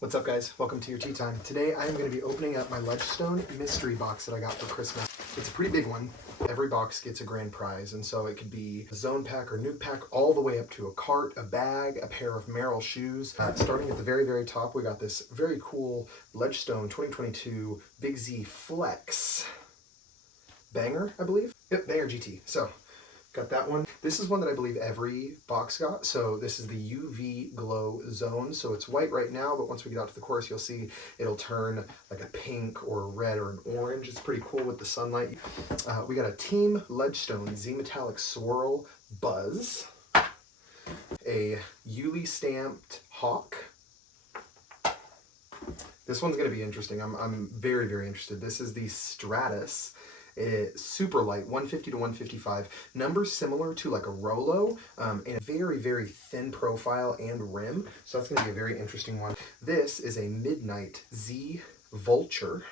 What's up, guys? Welcome to your tea time. Today I am going to be opening up my Ledgestone mystery box that I got for Christmas. It's a pretty big one. Every box gets a grand prize, and so it could be a zone pack or nuke pack all the way up to a cart, a bag, a pair of Merrell shoes. Starting at the very, very top, we got this very cool Ledgestone 2022 Big Z Flex Banger, I believe. Yep, Banger GT. So, got that one. This is one that I believe every box got. So this is the UV glow zone. So it's white right now, but once we get out to the course, you'll see it'll turn like a pink or a red or an orange. It's pretty cool with the sunlight. We got a Team Ledgestone Z Metallic Swirl Buzz, a Yuli stamped Hawk. This one's going to be interesting. I'm very, very interested. This is the Stratus. It's super light, 150 to 155. Numbers similar to like a Rolo, and a very, very thin profile and rim. So that's going to be a very interesting one. This is a Midnight Z Vulture.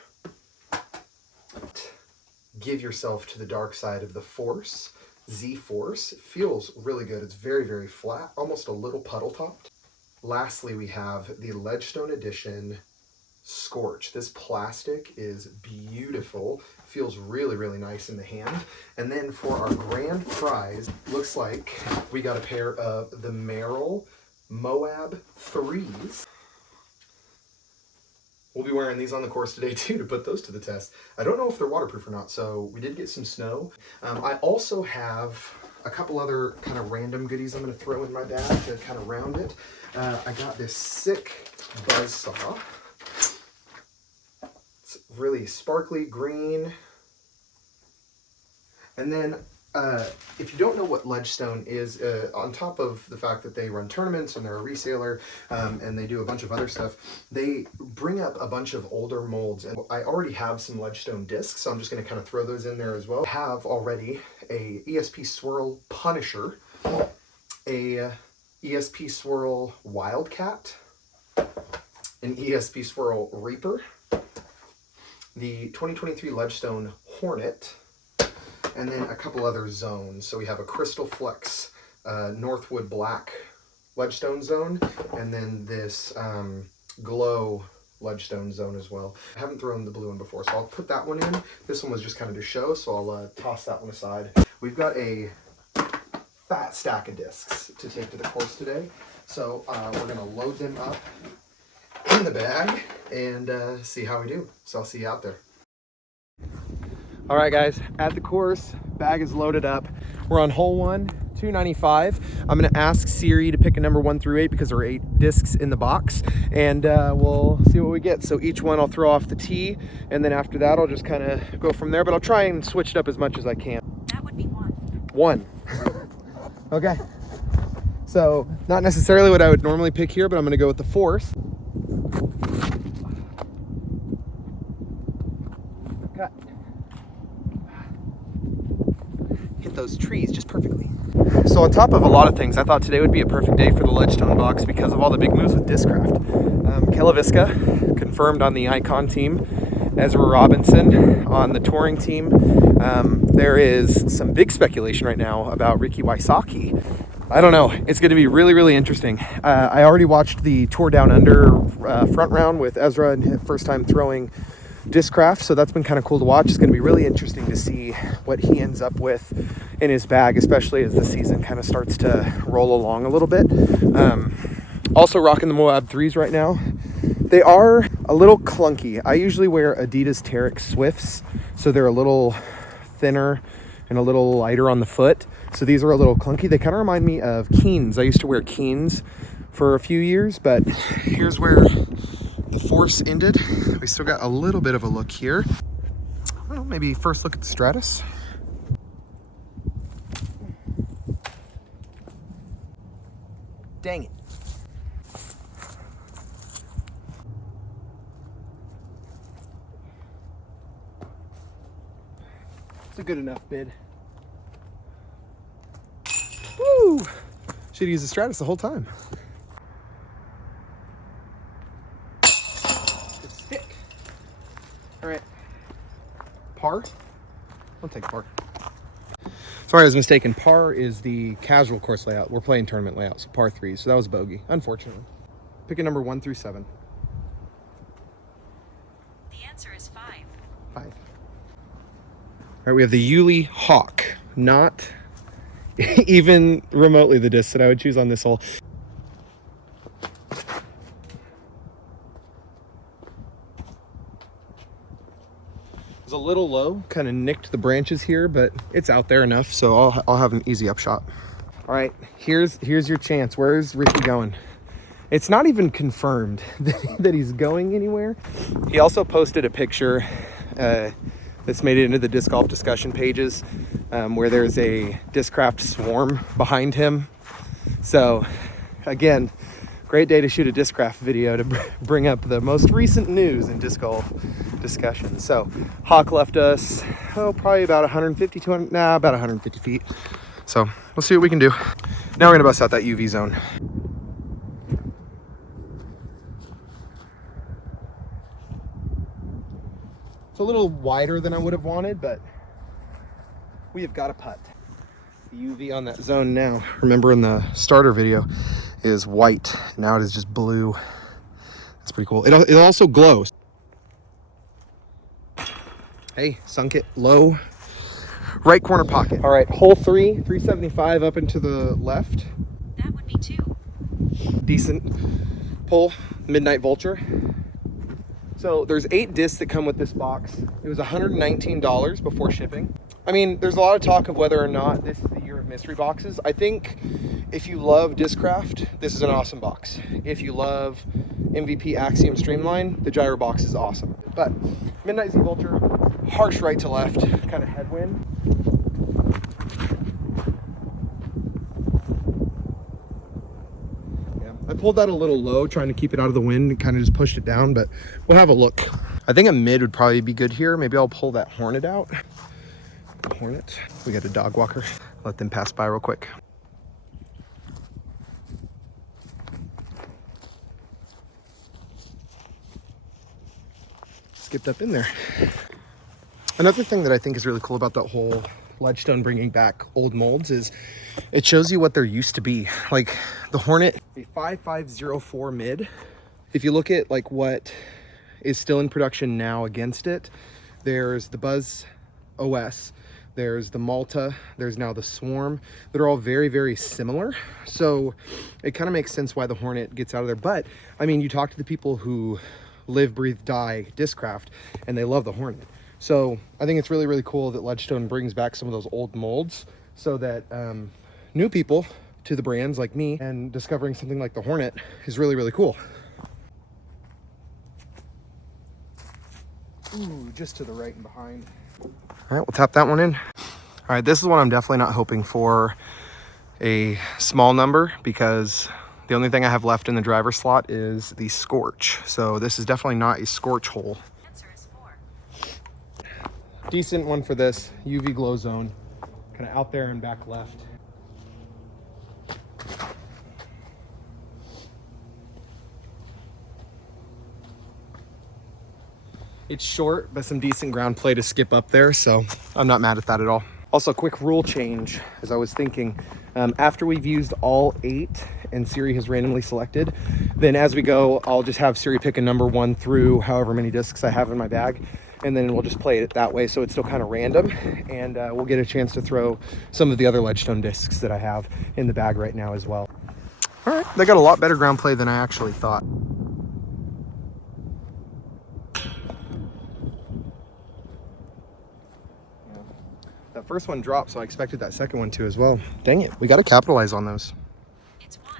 Give yourself to the dark side of the Force. Z Force. Feels really good. It's very, very flat, almost a little puddle topped. Lastly, we have the Ledgestone Edition Scorch. This plastic is beautiful. Feels really, really nice in the hand. And then for our grand prize, looks like we got a pair of the Merrell Moab 3s. We'll be wearing these on the course today too to put those to the test. I don't know if they're waterproof or not, so we did get some snow. I also have a couple other kind of random goodies I'm going to throw in my bag to kind of round it. I got this sick buzzsaw. Really sparkly green. And then if you don't know what Ledgestone is, on top of the fact that they run tournaments and they're a reseller and they do a bunch of other stuff, they bring up a bunch of older molds. And I already have some Ledgestone discs, so I'm just going to kind of throw those in there as well. I have already a ESP Swirl Punisher, a ESP Swirl Wildcat, an ESP Swirl Reaper, the 2023 Ledgestone Hornet, and then a couple other zones. So we have a Crystal Flex Northwood Black Ledgestone zone, and then this Glow Ledgestone zone as well. I haven't thrown the blue one before, so I'll put that one in. This one was just kind of to show, so I'll toss that one aside. We've got a fat stack of discs to take to the course today, so we're going to load them up in the bag and see how we do. So I'll see you out there. All right, guys, at the course, bag is loaded up. We're on hole 1, 295. I'm gonna ask Siri to pick a number 1 through 8 because there are 8 discs in the box, and we'll see what we get. So each one I'll throw off the tee, and then after that I'll just kind of go from there, but I'll try and switch it up as much as I can. That would be 1. 1. Okay. So not necessarily what I would normally pick here, but I'm gonna go with the Force. Cut. Hit those trees just perfectly. So on top of a lot of things, I thought today would be a perfect day for the Ledgestone box because of all the big moves with Discraft. Kelaviska confirmed on the Icon team, Ezra Robinson on the touring team. There is some big speculation right now about Ricky Wysocki. I don't know. It's going to be really, really interesting. I already watched the Tour Down Under front round with Ezra and his first time throwing Discraft, so that's been kind of cool to watch. It's going to be really interesting to see what he ends up with in his bag, especially as the season kind of starts to roll along a little bit. Also rocking the Moab 3s right now. They are a little clunky. I usually wear Adidas Terrex Swifts, so they're a little thinner and a little lighter on the foot. So these are a little clunky. They kind of remind me of Keens. I used to wear Keens for a few years, but here's where the Force ended. We still got a little bit of a look here. I don't know, maybe first look at the Stratus. Dang it. It's a good enough bid. Woo! Should use the Stratus the whole time. Good stick. All right. Par? I'll take par. Sorry, I was mistaken. Par is the casual course layout. We're playing tournament layout, so par 3. So that was bogey, unfortunately. Pick a number 1 through 7. Answer is 5. 5. All right, we have the Yuli Hawk. Not even remotely the disc that I would choose on this hole. It's a little low, kind of nicked the branches here, but it's out there enough, so I'll have an easy upshot. All right, here's your chance. Where's Ricky going? It's not even confirmed that he's going anywhere. He also posted a picture that's made it into the disc golf discussion pages, where there's a Discraft swarm behind him. So again, great day to shoot a Discraft video to bring up the most recent news in disc golf discussion. So Hawk left us, probably about 150, 200, about 150 feet. So we'll see what we can do. Now we're gonna bust out that UV zone. It's a little wider than I would have wanted, but we have got a putt. The UV on that zone now, remember in the starter video, is white. Now it is just blue. That's pretty cool. It also glows. Hey, sunk it low. Right corner pocket. All right, hole 3, 375 up and to the left. That would be 2. Decent pull, Midnight Vulture. So there's 8 discs that come with this box. It was $119 before shipping. I mean, there's a lot of talk of whether or not this is the year of mystery boxes. I think if you love Discraft, this is an awesome box. If you love MVP Axiom Streamline, the gyro box is awesome. But Midnight Z Vulture, harsh right to left, kind of headwind. I pulled that a little low, trying to keep it out of the wind and kind of just pushed it down, but we'll have a look. I think a mid would probably be good here. Maybe I'll pull that Hornet out. Hornet. We got a dog walker. Let them pass by real quick. Skipped up in there. Another thing that I think is really cool about that whole Ledgestone bringing back old molds is it shows you what there used to be. Like the Hornet, a 5504 mid. If you look at like what is still in production now against it, there's the Buzz OS, there's the Malta, there's now the Swarm, that are all very, very similar. So it kind of makes sense why the Hornet gets out of there. But I mean, you talk to the people who live, breathe, die Discraft, and they love the Hornet. So I think it's really, really cool that Ledgestone brings back some of those old molds so that new people to the brands like me and discovering something like the Hornet is really, really cool. Ooh, just to the right and behind. All right, we'll tap that one in. All right, this is one I'm definitely not hoping for a small number because the only thing I have left in the driver's slot is the Scorch. So this is definitely not a Scorch hole. Decent one for this UV glow zone, kind of out there and back left. It's short, but some decent ground play to skip up there, so I'm not mad at that at all. Also, quick rule change, as I was thinking, after we've used all 8 and Siri has randomly selected, then as we go, I'll just have Siri pick a number 1 through however many discs I have in my bag, and then we'll just play it that way so it's still kind of random, and we'll get a chance to throw some of the other Ledgestone discs that I have in the bag right now as well. All right, they got a lot better ground play than I actually thought. That first one dropped, so I expected that second one to as well. Dang it, we got to capitalize on those. It's 1.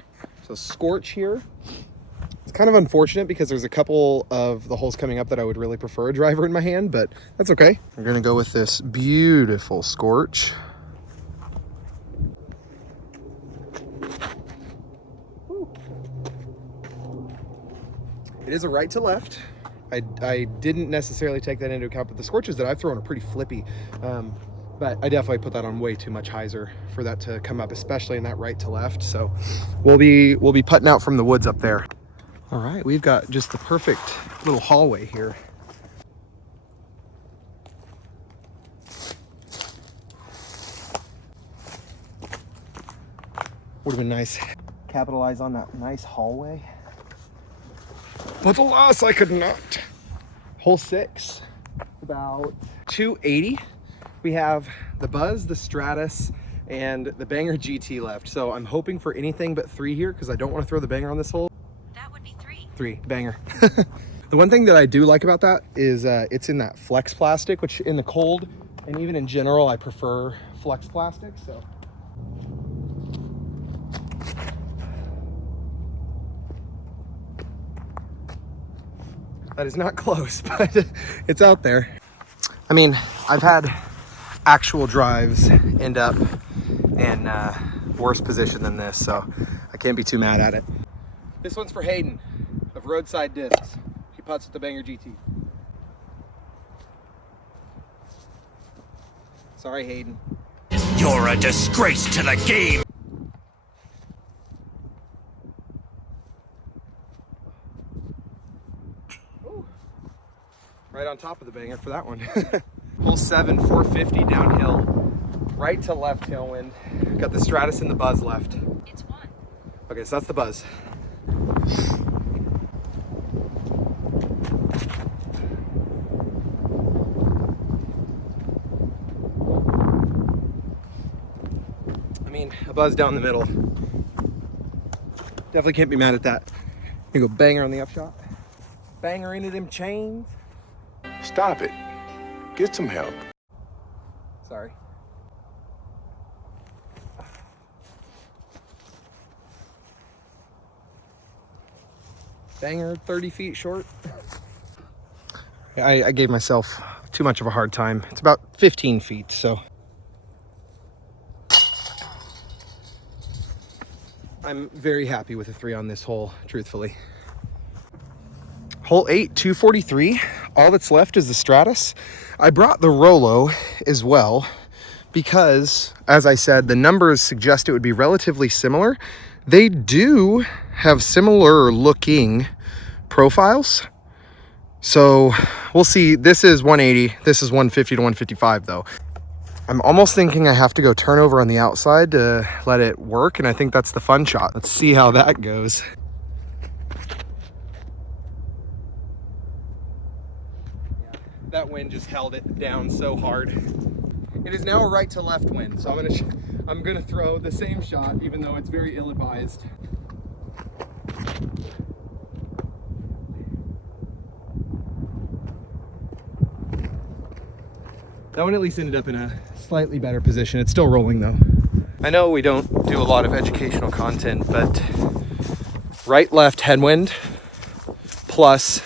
So Scorch here. It's kind of unfortunate because there's a couple of the holes coming up that I would really prefer a driver in my hand, but that's okay. We're gonna go with this beautiful Scorch. It is a right to left. I didn't necessarily take that into account, but the Scorches that I've thrown are pretty flippy. But I definitely put that on way too much hyzer for that to come up, especially in that right to left. So we'll be putting out from the woods up there. All right, we've got just the perfect little hallway here. Would have been nice. Capitalize on that nice hallway. But alas, I could not. Hole 6, about 280. We have the Buzz, the Stratus, and the Banger GT left. So I'm hoping for anything but 3 here because I don't want to throw the Banger on this hole. That would be 3. 3, Banger. The one thing that I do like about that is it's in that flex plastic, which in the cold and even in general, I prefer flex plastic. So that is not close, but it's out there. I mean, I've had actual drives end up in worse position than this, so I can't be too mad at it. This one's for Hayden of Roadside Discs. He putts with the Banger GT. Sorry, Hayden. You're a disgrace to the game. Ooh. Right on top of the Banger for that one. Hole 7, 450 downhill, right to left tailwind. Got the Stratus and the Buzz left. It's 1. Okay, so that's the Buzz. I mean, a Buzz down the middle. Definitely can't be mad at that. You go Banger on the upshot. Banger into them chains. Stop it. Get some help. Sorry. Banger 30 feet short. I gave myself too much of a hard time. It's about 15 feet, so. I'm very happy with a 3 on this hole, truthfully. Hole 8, 243. All that's left is the Stratus. I brought the Rolo as well because, as I said, the numbers suggest it would be relatively similar. They do have similar looking profiles. So we'll see. This is 180. This is 150 to 155 though. I'm almost thinking I have to go turnover on the outside to let it work, and I think that's the fun shot. Let's see how that goes. That wind just held it down so hard. It is now a right to left wind, so I'm gonna throw the same shot, even though it's very ill-advised. That one at least ended up in a slightly better position. It's still rolling though. I know we don't do a lot of educational content, but right left headwind plus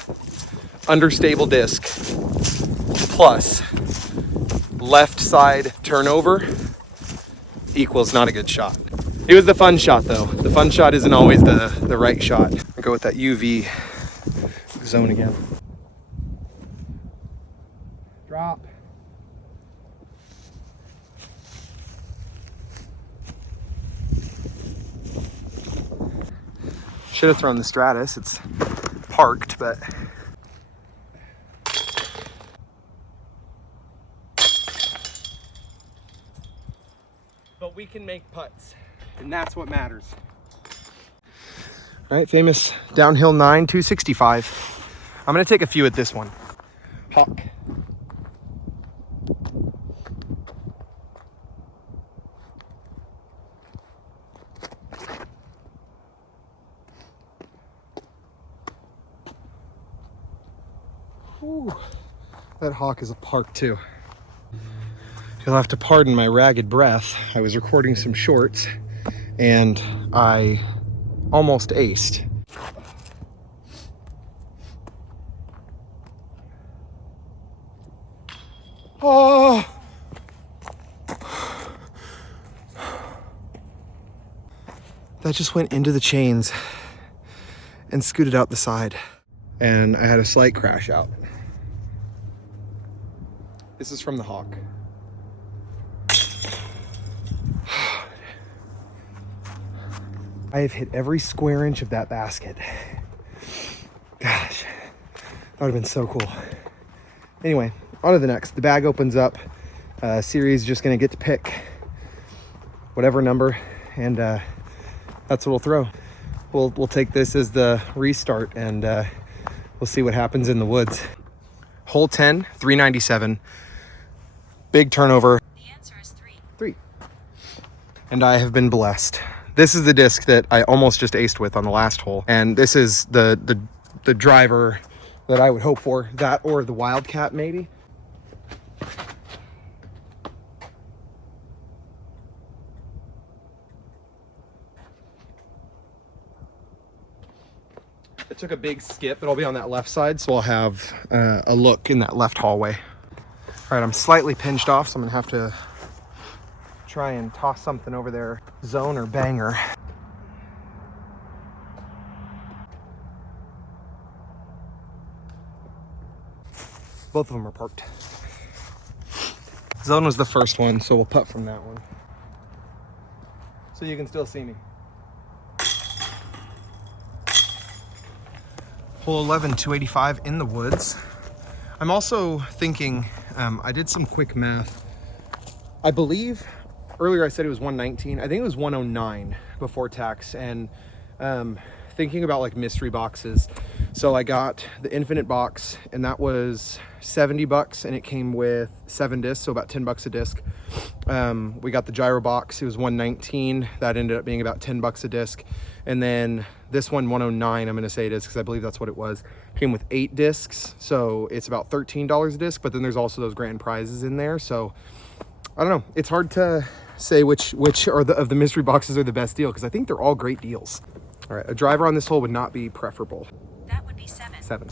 understable disc plus left side turnover equals not a good shot. It was the fun shot though. The fun shot isn't always the right shot. I'll go with that UV zone again. Drop. Should have thrown the Stratus. It's parked, but we can make putts, and that's what matters. All right, famous downhill 9, 265. I'm gonna take a few at this one. Hawk. Ooh, that Hawk is a park too. You'll have to pardon my ragged breath. I was recording some shorts and I almost aced. Oh! That just went into the chains and scooted out the side. And I had a slight crash out. This is from the Hawk. I have hit every square inch of that basket. Gosh, that would have been so cool. Anyway, on to the next. The bag opens up. Siri's just gonna get to pick whatever number, and that's what we'll throw. We'll take this as the restart, and we'll see what happens in the woods. Hole 10, 397. Big turnover. The answer is 3. 3. And I have been blessed. This is the disc that I almost just aced with on the last hole. And this is the driver that I would hope for. That or the Wildcat maybe. I took a big skip, but I'll be on that left side, so I'll have a look in that left hallway. All right, I'm slightly pinched off, so I'm gonna have to try and toss something over there. Zone or banger. Both of them are parked. Zone was the first one, so we'll putt from that one. So you can still see me. Hole 11, 285 in the woods. I'm also thinking, I did some quick math. I believe earlier I said it was 119. I think it was 109 before tax. And thinking about like mystery boxes. So I got the infinite box, and that was $70, and it came with 7 discs, so about $10 a disc. We got the gyro box, it was 119. That ended up being about $10 a disc. And then this one, 109, I'm gonna say it is because I believe that's what it was. Came with 8 discs, so it's about $13 a disc, but then there's also those grand prizes in there. So I don't know, it's hard to say which are of the mystery boxes are the best deal, because I think they're all great deals. All right, a driver on this hole would not be preferable. That would be 7. 7.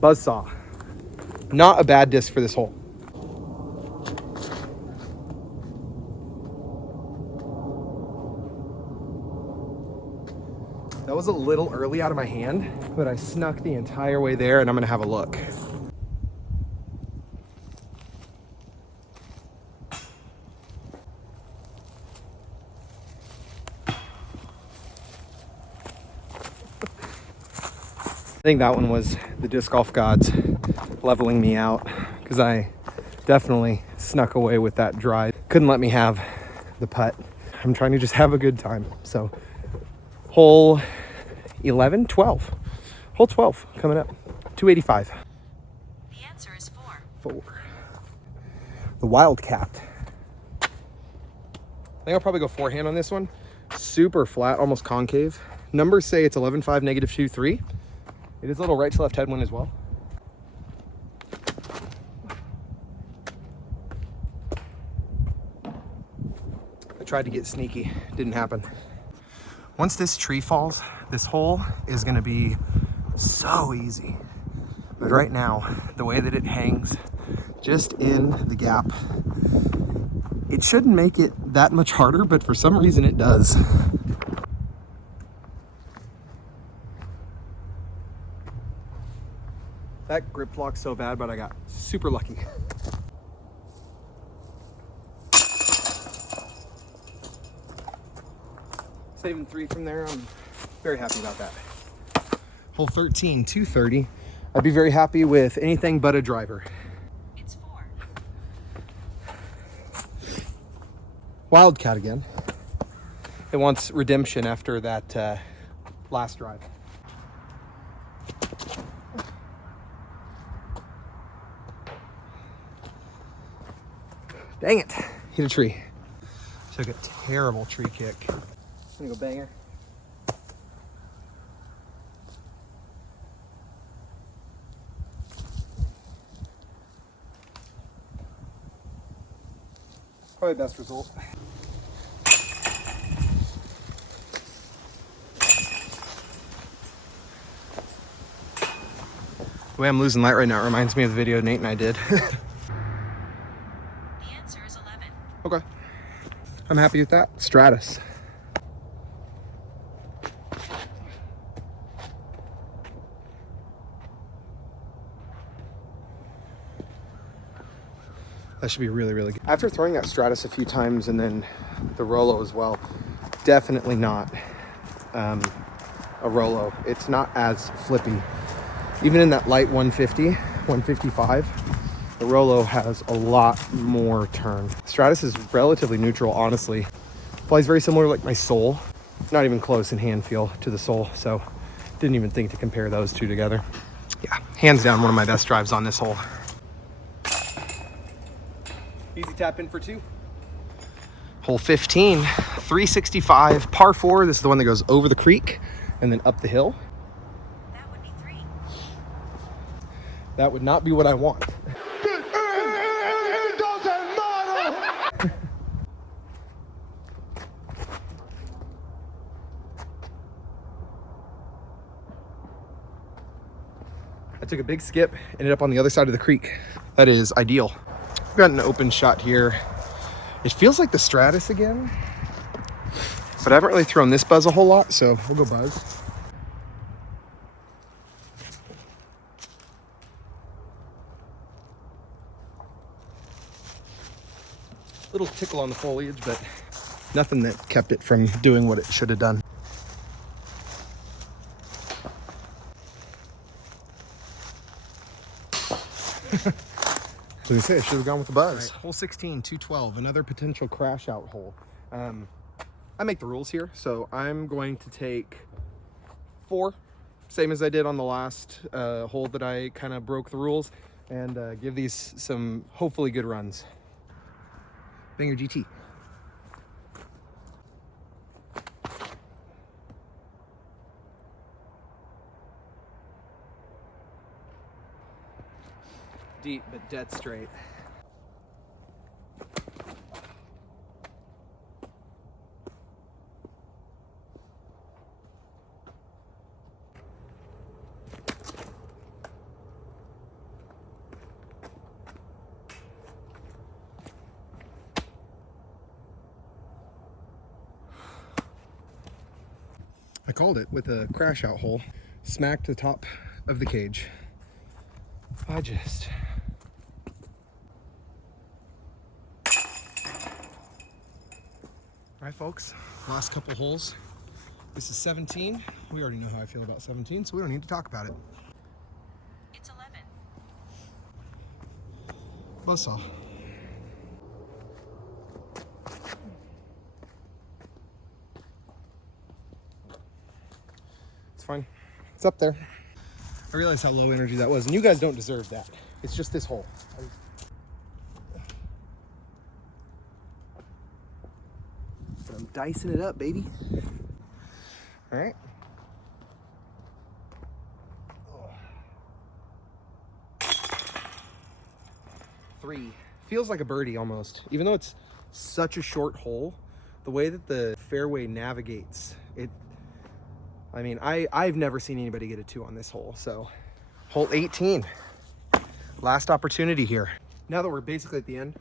Buzzsaw. Not a bad disc for this hole. That was a little early out of my hand, but I snuck the entire way there, and I'm gonna have a look. I think that one was the disc golf gods leveling me out, because I definitely snuck away with that drive. Couldn't let me have the putt. I'm trying to just have a good time. So hole 11, 12. Hole 12 coming up. 285. The answer is 4. 4. The Wildcat. I think I'll probably go forehand on this one. Super flat, almost concave. Numbers say it's 11.5, -2.3. It is a little right to left headwind as well. I tried to get sneaky, didn't happen. Once this tree falls, this hole is gonna be so easy. But right now, the way that it hangs just in the gap, it shouldn't make it that much harder, but for some reason it does. That grip block's so bad, but I got super lucky. Saving 3 from there, I'm very happy about that. Hole 13, 230. I'd be very happy with anything but a driver. It's 4. Wildcat again. It wants redemption after that last drive. Dang it, hit a tree. Took a terrible tree kick. I'm gonna go banger. Probably best result. The way I'm losing light right now reminds me of the video Nate and I did. The answer is 11. Okay. I'm happy with that. Stratus. That should be really, really good. After throwing that Stratus a few times and then the Rolo as well, definitely not a Rolo. It's not as flippy. Even in that light 150, 155, the Rolo has a lot more turn. Stratus is relatively neutral, honestly. Flies very similar to like my Soul. Not even close in hand feel to the Soul, so didn't even think to compare those two together. Yeah, hands down one of my best drives on this hole. Easy tap in for 2. Hole 15, 365, par 4. This is the one that goes over the creek and then up the hill. That would be 3. That would not be what I want. It doesn't matter. I took a big skip, ended up on the other side of the creek. That is ideal. Got an open shot here. It feels like the Stratus again, but I haven't really thrown this buzz a whole lot, so we'll go buzz. Little tickle on the foliage, but nothing that kept it from doing what it should have done. I was gonna say, I should have gone with the buzz. Right, hole 16, 212, another potential crash out hole. I make the rules here, so I'm going to take 4, same as I did on the last hole that I kind of broke the rules, and give these some hopefully good runs. Banger GT. Deep, but dead straight. I called it with a crash out hole, smacked the top of the cage. All right, folks, last couple holes. This is 17. We already know how I feel about 17, so we don't need to talk about it. It's 11. Buzzsaw. It's fine. It's up there. I realize how low energy that was, and you guys don't deserve that. It's just this hole. But I'm dicing it up, baby. All right. 3. Feels like a birdie almost. Even though it's such a short hole, the way that the fairway navigates, I mean, I've never seen anybody get a 2 on this hole. So, hole 18. Last opportunity here. Now that we're basically at the end,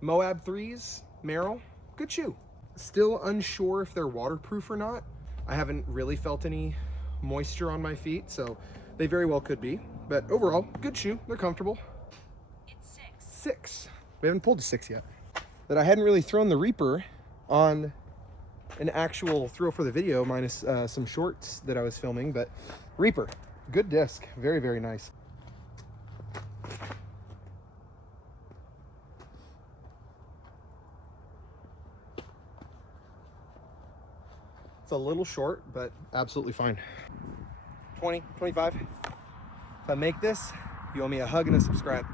Moab 3s, Merrill, good shoe. Still unsure if they're waterproof or not. I haven't really felt any moisture on my feet, so they very well could be. But overall, good shoe. They're comfortable. It's 6. 6. We haven't pulled a 6 yet. That I hadn't really thrown the Reaper on an actual throw for the video, minus some shorts that I was filming, but Reaper, good disc, very, very nice. It's a little short, but absolutely fine. 20, 25. If I make this, you owe me a hug and a subscribe.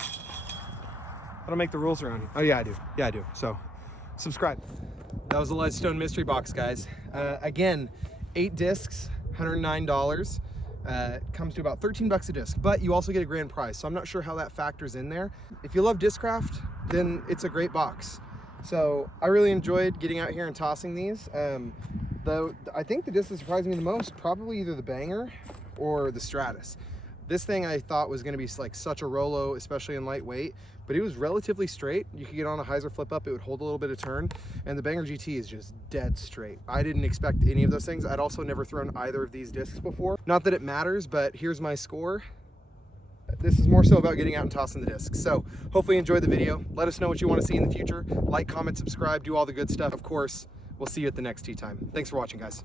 I don't make the rules around here. Oh yeah, I do. Yeah, I do. So, subscribe. That was the Ledgestone mystery box, guys. Again, 8 discs, $109. Comes to about 13 bucks a disc, but you also get a grand prize. So I'm not sure how that factors in there. If you love discraft, then it's a great box. So I really enjoyed getting out here and tossing these. Though I think the disc that surprised me the most, probably either the Banger or the Stratus. This thing I thought was going to be like such a Rolo, especially in lightweight, but it was relatively straight. You could get on a hyzer flip up, it would hold a little bit of turn, and the Banger GT is just dead straight. I didn't expect any of those things. I'd also never thrown either of these discs before. Not that it matters, but here's my score. This is more so about getting out and tossing the discs. So hopefully you enjoyed the video. Let us know what you want to see in the future. Like, comment, subscribe, do all the good stuff. Of course, we'll see you at the next tee time. Thanks for watching, guys.